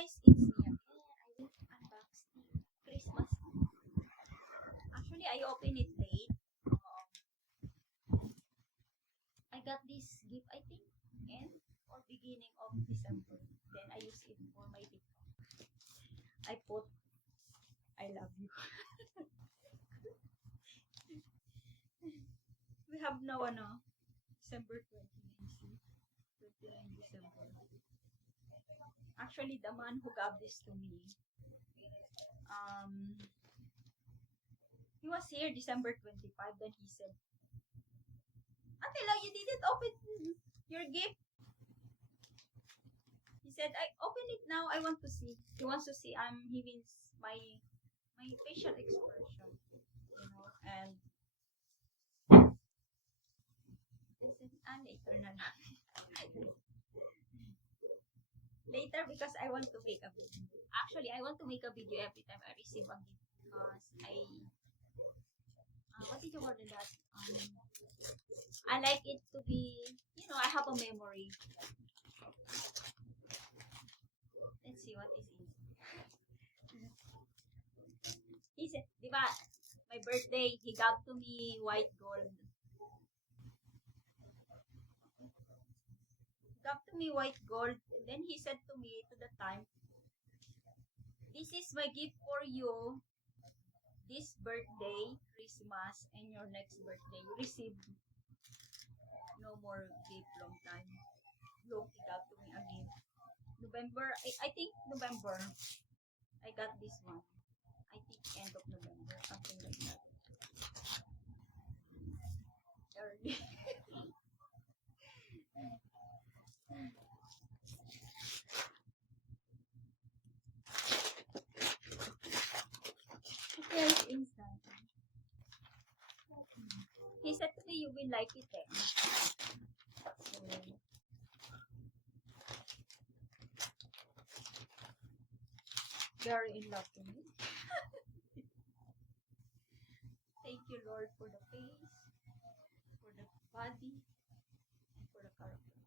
guys, it's me again. I will unbox the Christmas gift. Actually, I opened it late. I got this gift, I think, end or beginning of December. Then I use it for my TikTok. I put, I love you. We have now, December 29, 29 December. Actually, the man who gave this to me, um, he was here December 25. Then he said, Atila, you didn't open your gift. He said, I open it now. I want to see. He wants to see. He means my facial expression, and this is later na lang. Later because I want to make a video. Actually, I want to make a video every time I receive a gift because what did you order that? I like it to be, I have a memory. Let's see what is in. He said, diba, my birthday, he got to me white gold. Got to me white gold, and then he said to me to the time, this is my gift for you this birthday, Christmas, and your next birthday. You receive no more gift long time. Look, he got to me again. November, I think November, I got this one. I think end of November, something like that. Early. Okay, it's inside. He said to me, you will like it eh. So, very in love to me. Thank you, Lord, for the face, for the body, and for the character.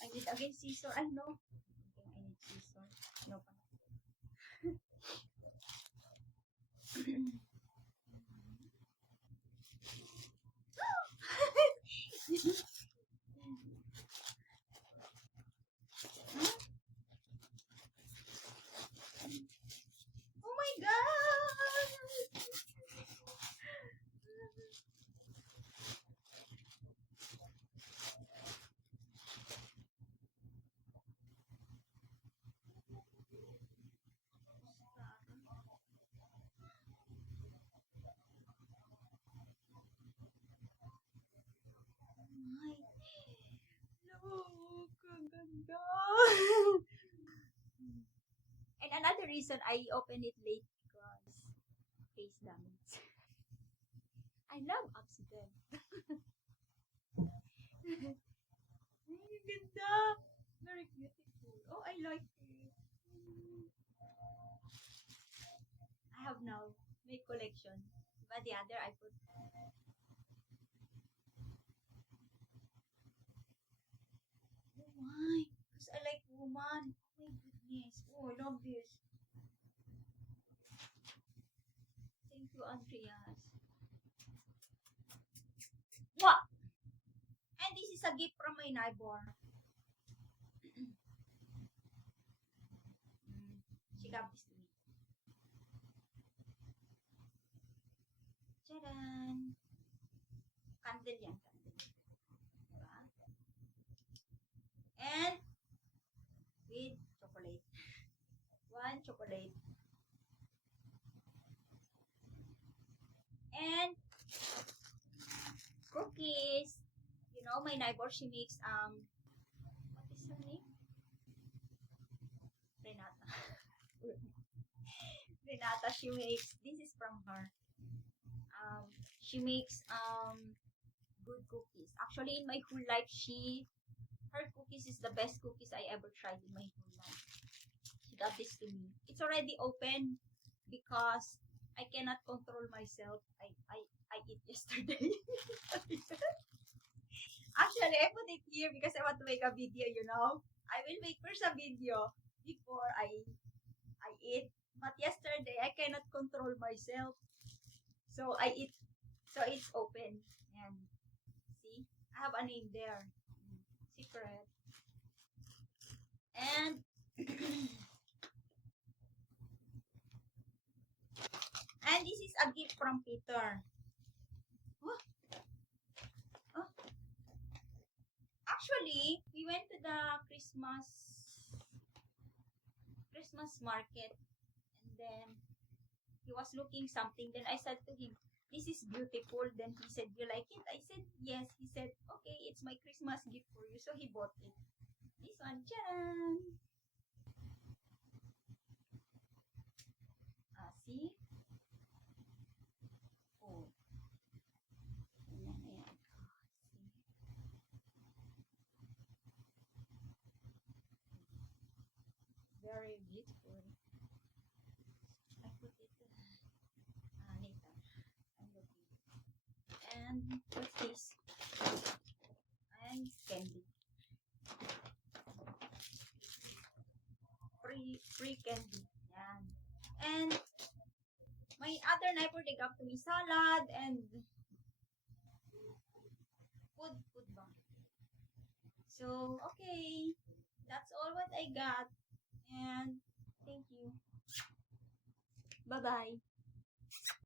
I need again scissor. I know. Okay, I need scissor. No pa. Oh my god! Look, ang ganda. And another reason I opened it late because face damage. I love accident. Ang ganda. Very beautiful. Oh, I like it. I have now my collection. But the other I put. Oh my. Because I like woman. Oh my goodness. Oh, I love this. Thank you, Andreas. What? And this is a gift from my neighbor. She gave this to me. Tcharan! Candle yan, candle. Diba? chocolate. And cookies. You know, my neighbor, she makes, what is her name? Renata. Renata, she makes, this is from her. She makes, good cookies. Actually, in my whole life, her cookies is the best cookies I ever tried in my whole life. She got this to me. It's already open because I cannot control myself. I eat yesterday. Actually, I put it here because I want to make a video, you know. I will make first a video before I eat. But yesterday, I cannot control myself. So I eat. So it's open. And see, I have a name there. Secret. And and this is a gift from Peter. Oh, oh. Actually, we went to the Christmas market, and then he was looking something. Then I said to him, "This is beautiful." Then he said, "You like it?" I said, "Yes." He said, "Okay, it's my Christmas gift for you." So he bought it. This one, charan! See? Oh. Ayan, ayan. See? Very beautiful. I put it later. I'm looking. And what's this? And candy. Free candy. Yan. And my other neighbor, they got to me salad and food ba? So, okay. That's all what I got. And thank you. Bye-bye.